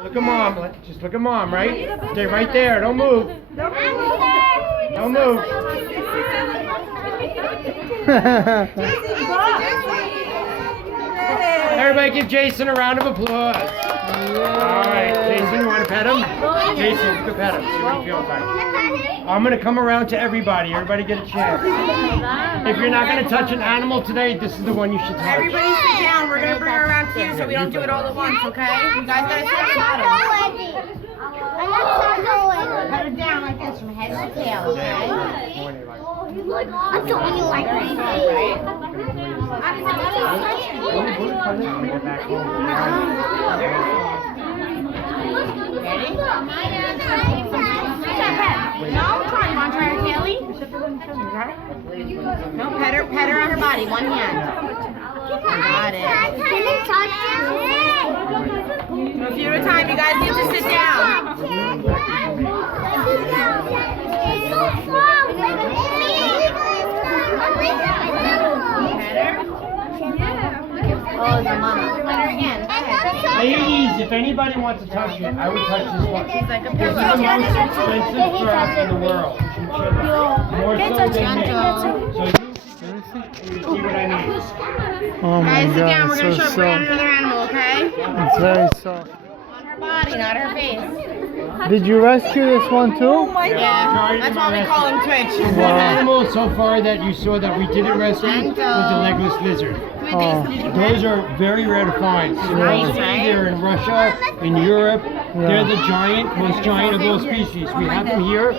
Look at mom. Just look at mom, right? Stay right there. Don't move. Don't move. Everybody give Jason a round of applause. All right, Jason, you want to pet him? Jason, you can pet him. See what he feels like. I'm going to come around to everybody. Everybody get a chance. If you're not going to touch an animal today, this is the one you should touch. Everybody sit down. We're going to bring her around to you so we don't do it all at once, okay? You guys got to sit bottom. Put her down like this from head to tail, okay? I'm telling you like Very soft, right? Ready? No, try. You want to try her taily? No, pet her on her body. One hand. Got it. A few at a time. You guys need to sit down. Oh, the mama. Let her again. Ladies, if anybody wants to touch it, I would touch this one. He's like a This is the pillow. most expensive crab in the world. Chinchilla. More so than me. So you see what I mean. Oh my Guys, sit down. god, We're it's going to so show bring out soft. another animal, okay? It's very soft. On her body, not her face. Did you rescue this one too? Yeah, that's why we call him Twitch. One animal so far that you saw that we didn't rescue was the legless lizard. Oh. Those are very rare to find. Supposedly they're in Russia, in Europe. They're the most giant of all species. We have them here.